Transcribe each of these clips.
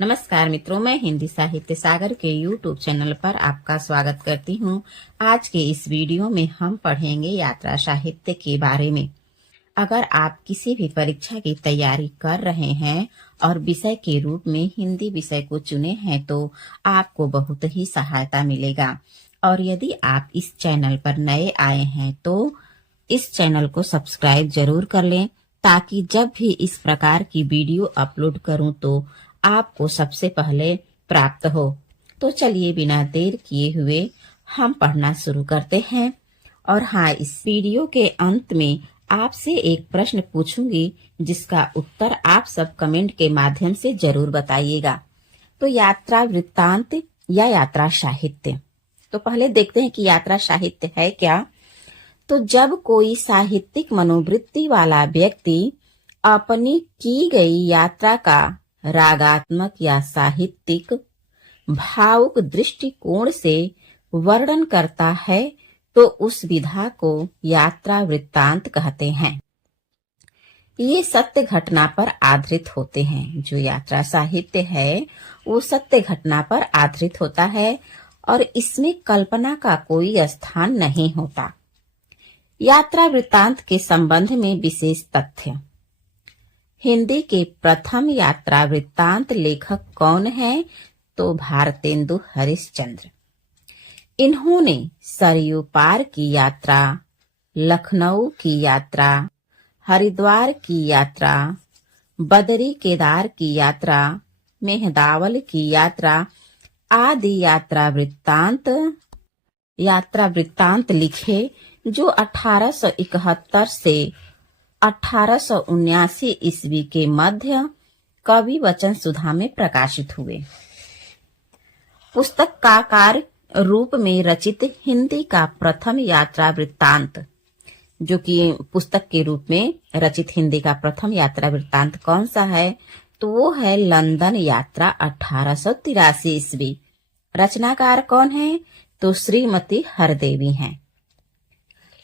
नमस्कार मित्रों, मैं हिंदी साहित्य सागर के YouTube चैनल पर आपका स्वागत करती हूँ। आज के इस वीडियो में हम पढ़ेंगे यात्रा साहित्य के बारे में। अगर आप किसी भी परीक्षा की तैयारी कर रहे हैं और विषय के रूप में हिंदी विषय को चुने हैं तो आपको बहुत ही सहायता मिलेगा। और यदि आप इस चैनल पर नए आए हैं तो इस चैनल को सब्सक्राइब जरूर कर लें, ताकि जब भी इस प्रकार की वीडियो अपलोड करूं तो आपको सबसे पहले प्राप्त हो। तो चलिए बिना देर किए हुए हम पढ़ना शुरू करते हैं। और हाँ, इस वीडियो के अंत में आपसे एक प्रश्न पूछूंगी जिसका उत्तर आप सब कमेंट के माध्यम से जरूर बताइएगा। तो यात्रा वृत्तांत या यात्रा साहित्य। तो पहले देखते हैं कि यात्रा साहित्य है क्या। तो जब कोई साहित्यिक मनोवृत्ति वाला व्यक्ति अपनी की गई यात्रा का रागात्मक या साहित्यिक भावुक दृष्टिकोण से वर्णन करता है तो उस विधा को यात्रा वृत्तांत कहते हैं। ये सत्य घटना पर आधारित होते हैं। जो यात्रा साहित्य है वो सत्य घटना पर आधारित होता है और इसमें कल्पना का कोई स्थान नहीं होता। यात्रा वृत्तांत के संबंध में विशेष तथ्य। हिंदी के प्रथम यात्रा वृत्तांत लेखक कौन है? तो भारतेंदु हरिश्चंद्र। इन्होंने सरयू पार की यात्रा, लखनऊ की यात्रा, हरिद्वार की यात्रा, बदरी केदार की यात्रा, मेहदावल की यात्रा आदि यात्रा वृत्तांत लिखे, जो 1871 से 1879 ईस्वी के मध्य कवि वचन सुधा में प्रकाशित हुए। पुस्तकाकार रूप में रचित हिंदी का प्रथम यात्रा वृत्तांत, जो कि पुस्तक के रूप में रचित हिंदी का प्रथम यात्रा वृत्तांत कौन सा है? तो वो है लंदन यात्रा 1883 ईस्वी। रचनाकार कौन है? तो श्रीमती हरदेवी हैं।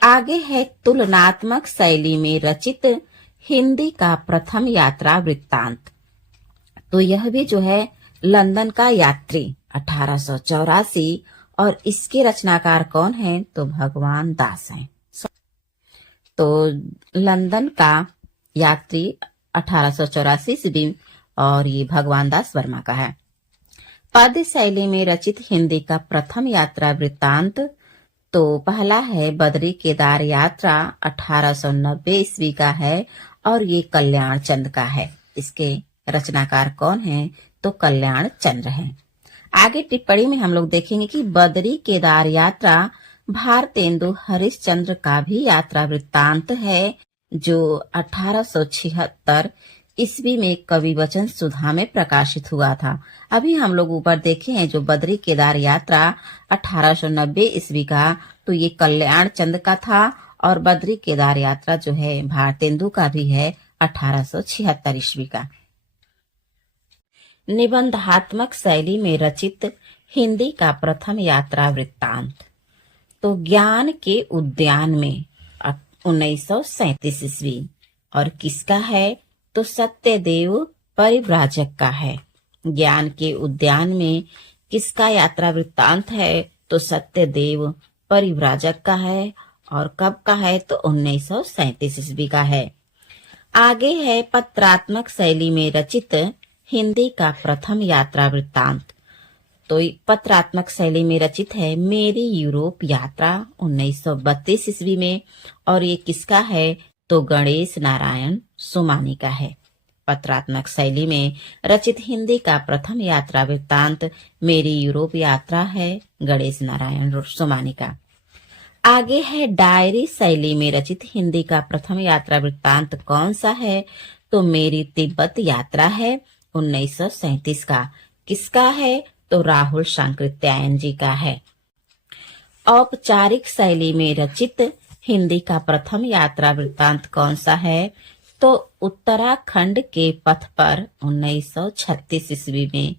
आगे है तुलनात्मक शैली में रचित हिंदी का प्रथम यात्रा वृत्तांत। तो यह भी जो है लंदन का यात्री 1884, और इसके रचनाकार कौन है? तो भगवान दास हैं। तो लंदन का यात्री 1884 ईस्वी और ये भगवान दास वर्मा का है। पद्य शैली में रचित हिंदी का प्रथम यात्रा वृत्तांत तो पहला है बदरी केदार यात्रा 1890 ईस्वी का है और ये कल्याण चंद का है। इसके रचनाकार कौन है? तो कल्याण चंद्र हैं। आगे टिप्पणी में हम लोग देखेंगे कि बदरी केदार यात्रा भारतेंदु हरिश्चंद्र का भी यात्रा वृत्तांत है, जो 1876 ईस्वी में कवि वचन सुधा में प्रकाशित हुआ था। अभी हम लोग ऊपर देखे हैं जो बदरी केदार यात्रा 1890 ईस्वी का, तो ये कल्याण चंद का था, और बदरी केदार यात्रा जो है भारतेंदु का भी है 1876 ईस्वी का। निबंधात्मक शैली में रचित हिंदी का प्रथम यात्रा वृत्तांत तो ज्ञान के उद्यान में 1937 ईस्वी, और किसका है? तो सत्यदेव परिव्राजक का है। ज्ञान के उद्यान में किसका यात्रा वृत्तांत है? तो सत्यदेव परिव्राजक का है, और कब का है? तो 1937 ईस्वी का है। आगे है पत्रात्मक शैली में रचित हिंदी का प्रथम यात्रा वृत्तांत। तो पत्रात्मक शैली में रचित है मेरी यूरोप यात्रा 1932 ईस्वी में, और ये किसका है? तो गणेश नारायण सोमानी का है। पत्रात्मक शैली में रचित हिंदी का प्रथम यात्रा वृत्तांत मेरी यूरोप यात्रा है, गणेश नारायण सोमानी का। आगे है डायरी शैली में रचित हिंदी का प्रथम यात्रा वृत्तांत कौन सा है? तो मेरी तिब्बत यात्रा है 1937 का। किसका है? तो राहुल सांकृत्यायन जी का है। औपचारिक शैली में रचित हिंदी का प्रथम यात्रा वृत्तांत कौन सा है? तो उत्तराखंड के पथ पर 1936 ईस्वी में,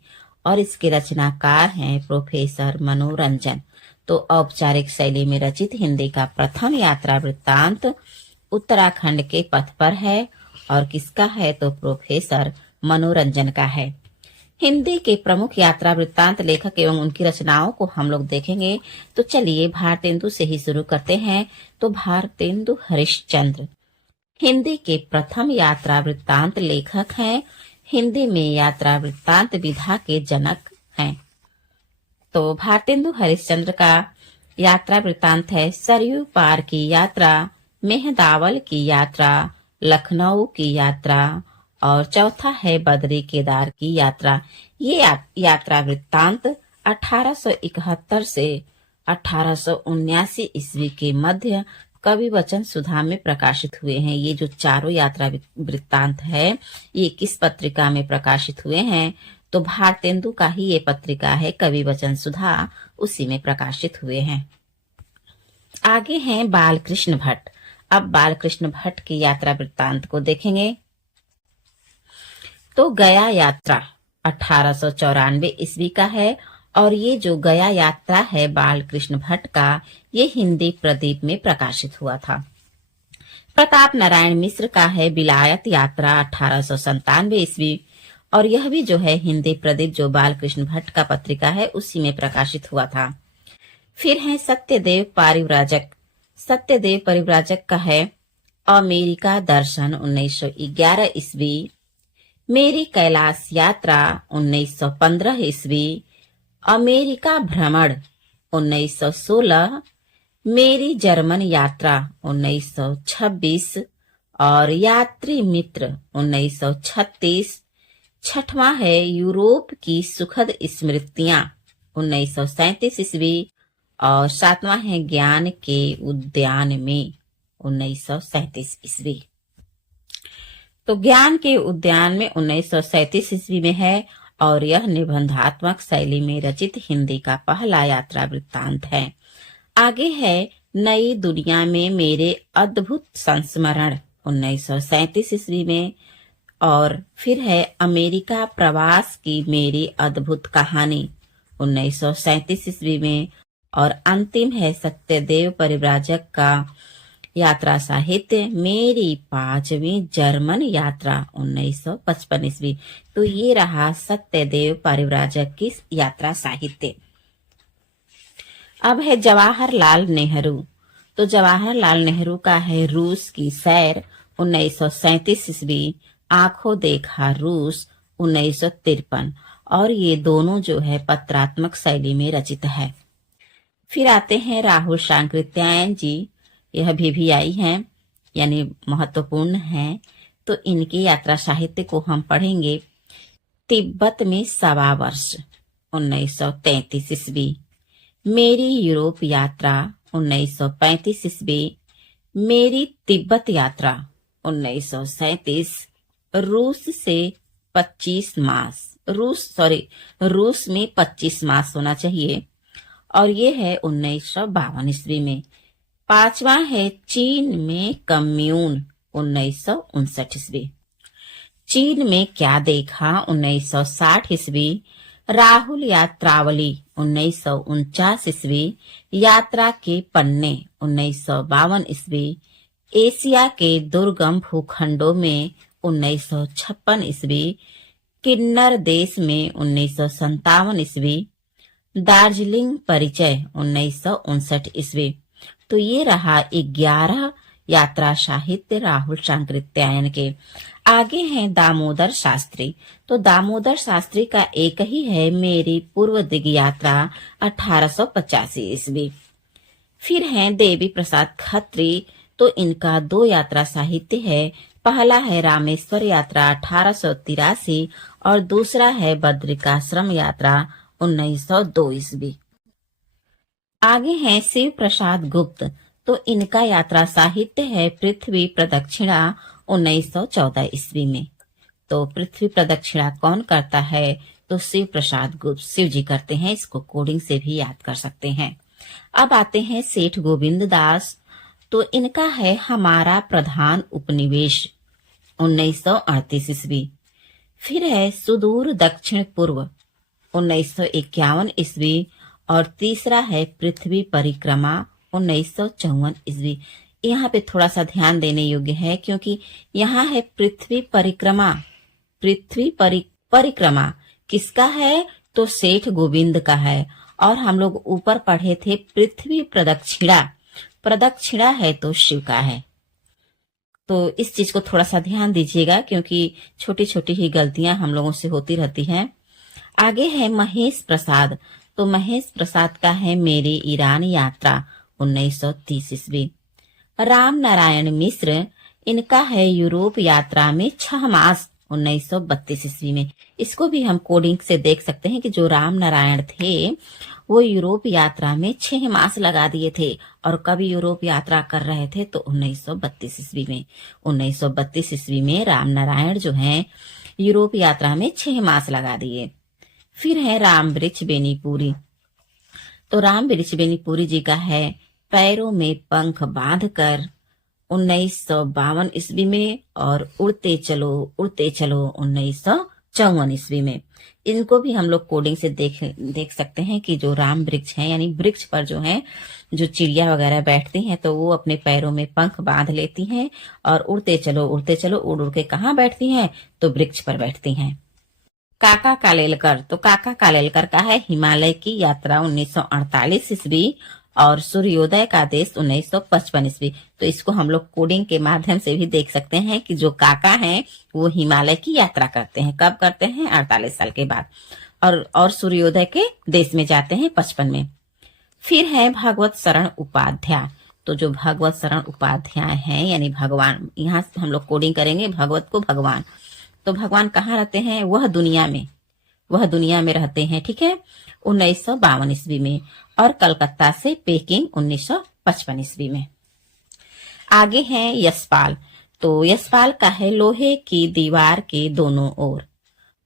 और इसके रचनाकार हैं प्रोफेसर मनोरंजन। तो औपचारिक शैली में रचित हिंदी का प्रथम यात्रा वृत्तांत उत्तराखंड के पथ पर है, और किसका है? तो प्रोफेसर मनोरंजन का है। हिंदी के प्रमुख यात्रा वृत्तांत लेखक एवं उनकी रचनाओं को हम लोग देखेंगे। तो चलिए भारतेंदु से ही शुरू करते हैं। तो भारतेंदु हरिश्चंद्र हिंदी के प्रथम यात्रा वृत्तांत लेखक हैं। हिंदी में यात्रा वृत्तांत विधा के जनक हैं। तो भारतेंदु हरिश्चंद्र का यात्रा वृत्तांत है सरयू पार की यात्रा, मेहदावल की यात्रा, लखनऊ की यात्रा और चौथा है बद्री केदार की यात्रा। ये यात्रा वृत्तांत 1871 से 1879 ईस्वी के मध्य कवि वचन सुधा में प्रकाशित हुए हैं। ये जो चारों यात्रा वृत्तांत है ये किस पत्रिका में प्रकाशित हुए हैं? तो भारतेंदु का ही ये पत्रिका है कवि वचन सुधा, उसी में प्रकाशित हुए हैं। आगे हैं बालकृष्ण भट्ट। अब बालकृष्ण भट्ट की यात्रा वृत्तांत को देखेंगे। तो गया यात्रा 1894 ईस्वी का है और ये जो गया यात्रा है बालकृष्ण भट्ट का, ये हिंदी प्रदीप में प्रकाशित हुआ था। प्रताप नारायण मिश्र का है विलायत यात्रा 1897 ईस्वी और यह भी जो है हिंदी प्रदीप जो बालकृष्ण भट्ट का पत्रिका है उसी में प्रकाशित हुआ था। फिर है सत्यदेव परिव्राजक। सत्यदेव परिव्राजक का है अमेरिका दर्शन 1911 ईस्वी, मेरी कैलाश यात्रा 1915 ईस्वी, अमेरिका भ्रमण 1916, मेरी जर्मन यात्रा 1926 और यात्री मित्र 1936। छठवां है यूरोप की सुखद स्मृतियां 1937 ईस्वी और सातवां है ज्ञान के उद्यान में 1937 ईस्वी। तो ज्ञान के उद्यान में 1937 ईस्वी में है और यह निबंधात्मक शैली में रचित हिंदी का पहला यात्रा वृत्तांत है। आगे है नई दुनिया में मेरे अद्भुत संस्मरण 1937 ईस्वी में और फिर है अमेरिका प्रवास की मेरी अद्भुत कहानी 1937 ईस्वी में और अंतिम है सत्यदेव परिव्राजक का यात्रा साहित्य मेरी 5वीं जर्मन यात्रा 1955 ईस्वी। तो ये रहा सत्यदेव परिव्राजक की यात्रा साहित्य। अब है जवाहरलाल नेहरू। तो जवाहरलाल नेहरू का है रूस की सैर 1937 ईस्वी, आंखों देखा रूस 1953 और ये दोनों जो है पत्रात्मक शैली में रचित है। फिर आते हैं राहुल सांकृत्यायन जी, यह भी आई हैं यानी महत्वपूर्ण हैं। तो इनकी यात्रा साहित्य को हम पढ़ेंगे। तिब्बत में 1.25 वर्ष 1933 ईस्वी, मेरी यूरोप यात्रा 1935 ईस्वी, मेरी तिब्बत यात्रा 1937, रूस से 25 मास रूस में 25 मास होना चाहिए और ये है 1952 ईस्वी में। पांचवा है चीन में कम्यून 1959 ईस्वी, चीन में क्या देखा 1960 ईस्वी, राहुल यात्रावली 1949 ईस्वी, यात्रा के पन्ने 1952 ईस्वी, एशिया के दुर्गम भूखंडों में 1956 ईस्वी, किन्नर देश में 1957 ईस्वी, दार्जिलिंग परिचय 1959 ईस्वी। तो ये रहा 11 यात्रा साहित्य राहुल सांकृत्यायन के। आगे हैं दामोदर शास्त्री। तो दामोदर शास्त्री का एक ही है मेरी पूर्व दिग यात्रा 1885 ईस्वी। फिर हैं देवी प्रसाद खत्री। तो इनका 2 यात्रा साहित्य है। पहला है रामेश्वर यात्रा 1883 और दूसरा है बद्रिकाश्रम यात्रा 1902 ईस्वी। आगे हैं शिव प्रसाद गुप्त। तो इनका यात्रा साहित्य है पृथ्वी प्रदक्षिणा 1914 ईस्वी में। तो पृथ्वी प्रदक्षिणा कौन करता है? तो शिव प्रसाद गुप्त शिव जी करते हैं। इसको कोडिंग से भी याद कर सकते हैं। अब आते हैं सेठ गोविंद दास। तो इनका है हमारा प्रधान उपनिवेश 1938 ईस्वी। फिर है सुदूर दक्षिण पूर्व 1951 ईस्वी और तीसरा है पृथ्वी परिक्रमा 1954 ईस्वी। यहाँ पे थोड़ा सा ध्यान देने योग्य है क्योंकि यहाँ है पृथ्वी परिक्रमा किसका है? तो सेठ गोविंद का है। और हम लोग ऊपर पढ़े थे पृथ्वी प्रदक्षिणा, प्रदक्षिणा है तो शिव का है। तो इस चीज को थोड़ा सा ध्यान दीजिएगा, क्योंकि छोटी छोटी ही गलतियां हम लोगों से होती रहती हैं। आगे है महेश प्रसाद। तो महेश प्रसाद का है मेरी ईरान यात्रा 1930 ईस्वी। राम नारायण मिश्र, इनका है यूरोप यात्रा में 6 मास 1932 ईस्वी में। इसको भी हम कोडिंग से देख सकते हैं कि जो राम नारायण थे वो यूरोप यात्रा में 6 मास लगा दिए थे। और कब यूरोप यात्रा कर रहे थे? तो 1932 ईस्वी में। 1932 ईस्वी में राम नारायण जो हैं यूरोप यात्रा में 6 मास लगा दिए। फिर है राम वृक्ष बेनीपुरी। तो राम वृक्ष बेनीपुरी जी का है पैरों में पंख बांधकर 1952 ईस्वी में, और उड़ते चलो 1954 ईस्वी में। इनको भी हम लोग कोडिंग से देख सकते हैं कि जो राम वृक्ष है, यानी वृक्ष पर जो है जो चिड़िया वगैरह बैठती हैं तो वो अपने पैरों में पंख बांध लेती हैं और उड़ते चलो उड़ उड़ के कहाँ बैठती हैं? तो वृक्ष पर बैठती हैं। काका कालेलकर। तो काका कालेलकर का है हिमालय की यात्रा 1948 ईस्वी और सूर्योदय का देश 1955 ईस्वी। तो इसको हम लोग कोडिंग के माध्यम से भी देख सकते हैं कि जो काका हैं वो हिमालय की यात्रा करते हैं। कब करते हैं? 48 साल के बाद। और सूर्योदय के देश में जाते हैं 55 में। फिर है भगवत शरण उपाध्याय। तो जो भगवत शरण उपाध्याय हैं यानी भगवान, यहाँ हम लोग कोडिंग करेंगे भगवत को भगवान। तो भगवान कहाँ रहते हैं? वह दुनिया में रहते हैं, ठीक है, 1952 ईस्वी में। और कलकत्ता से पेकिंग 1955 ईस्वी में। आगे हैं यशपाल। तो यशपाल का है लोहे की दीवार के दोनों ओर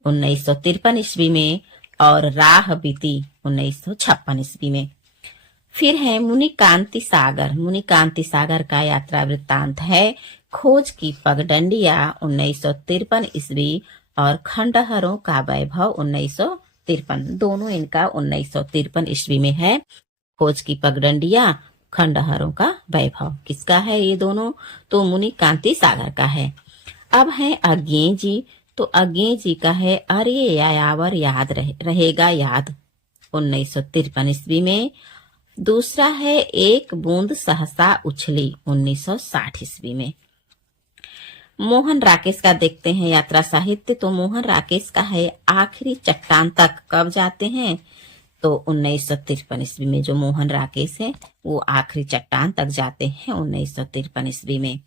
1953 ईस्वी में, और राह बीती 1956 ईस्वी में। फिर है मुनिकांति सागर। मुनिकांति सागर का यात्रा वृत्तांत है खोज की पगडंडिया 1953 ईस्वी और खंडहरों का वैभव 1953। दोनों इनका 1953 ईस्वी में है। खोज की पगडंडिया, खंडहरों का वैभव किसका है? ये दोनों तो मुनिकांति सागर का है। अब है अज्ञे जी। तो अज्ञे जी का है अरे यायावर याद रहेगा याद 1953 ईस्वी में। दूसरा है एक बूंद सहसा उछली 1960 ईस्वी में। मोहन राकेश का देखते हैं यात्रा साहित्य। तो मोहन राकेश का है आखिरी चट्टान तक कब जाते हैं? तो 1953 ईस्वी में। जो मोहन राकेश है वो आखिरी चट्टान तक जाते हैं 1953 ईस्वी में।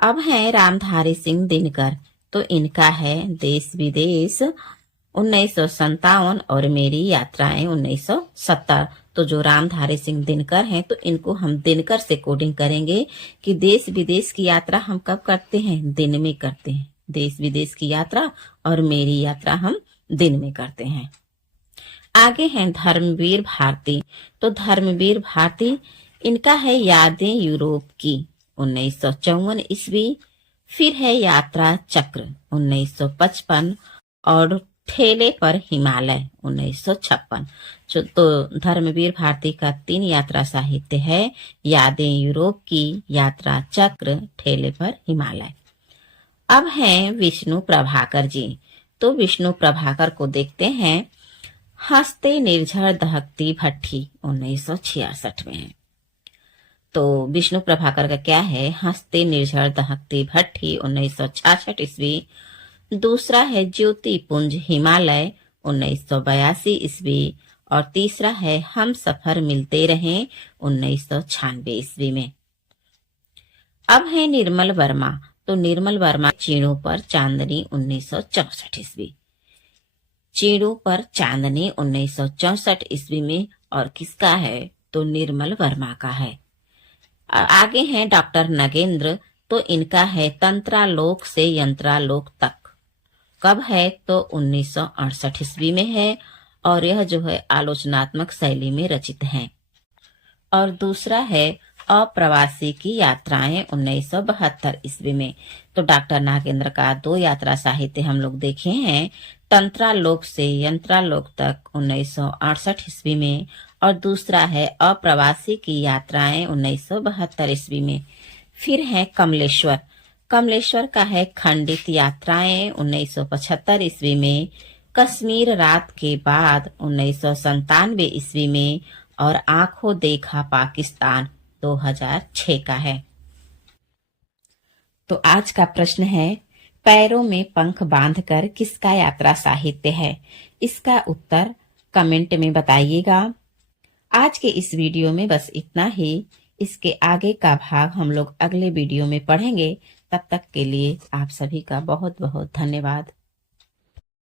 अब है रामधारी सिंह दिनकर। तो इनका है देश विदेश 1957 और मेरी यात्राएं 1970। तो जो रामधारी सिंह दिनकर हैं तो इनको हम दिनकर से कोडिंग करेंगे कि देश विदेश की यात्रा हम कब करते हैं? दिन में करते हैं। देश विदेश की यात्रा और मेरी यात्रा हम दिन में करते हैं। आगे हैं धर्मवीर भारती। तो धर्मवीर भारती, इनका है यादें यूरोप की 1954 ईस्वी। फिर है यात्रा चक्र 1955 और ठेले पर हिमालय 1956। तो धर्मवीर भारती का 3 यात्रा साहित्य है, यादें यूरोप की, यात्रा चक्र, ठेले पर हिमालय। अब हैं विष्णु प्रभाकर जी। तो विष्णु प्रभाकर को देखते हैं हंसते निर्झर दहकती भट्ठी 1966 में। तो विष्णु प्रभाकर का क्या है? हंसते निर्झर दहकती भट्ठी 1966 ईस्वी। दूसरा है ज्योति पुंज हिमालय 1982 ईस्वी। और तीसरा है हम सफर मिलते रहें 1996 ईस्वी में। अब है निर्मल वर्मा। तो निर्मल वर्मा चीड़ों पर चांदनी 1964 ईस्वी। चीड़ों पर चांदनी 1964 ईस्वी में। और किसका है? तो निर्मल वर्मा का है। आगे हैं डॉक्टर नगेंद्र। तो इनका है तंत्रालोक से यंत्रालोक तक कब है? तो 1968 ईस्वी में है। और यह जो है आलोचनात्मक शैली में रचित है। और दूसरा है अप्रवासी की यात्राएं 1972 ईस्वी में। तो डॉक्टर नागेंद्र का 2 यात्रा साहित्य हम लोग देखे हैं, तंत्रालोक से यंत्रालोक तक 1968 ईस्वी में, और दूसरा है अप्रवासी की यात्राएं 1972 ईस्वी में। फिर है कमलेश्वर। कमलेश्वर का है खंडित यात्राएं 1975 ईस्वी में। कश्मीर रात के बाद 1997 ईस्वी में और आंखों देखा पाकिस्तान 2006 का है। तो आज का प्रश्न है, पैरों में पंख बांधकर किसका यात्रा साहित्य है? इसका उत्तर कमेंट में बताइएगा। आज के इस वीडियो में बस इतना ही। इसके आगे का भाग हम लोग अगले वीडियो में पढ़ेंगे। तब तक के लिए आप सभी का बहुत बहुत धन्यवाद।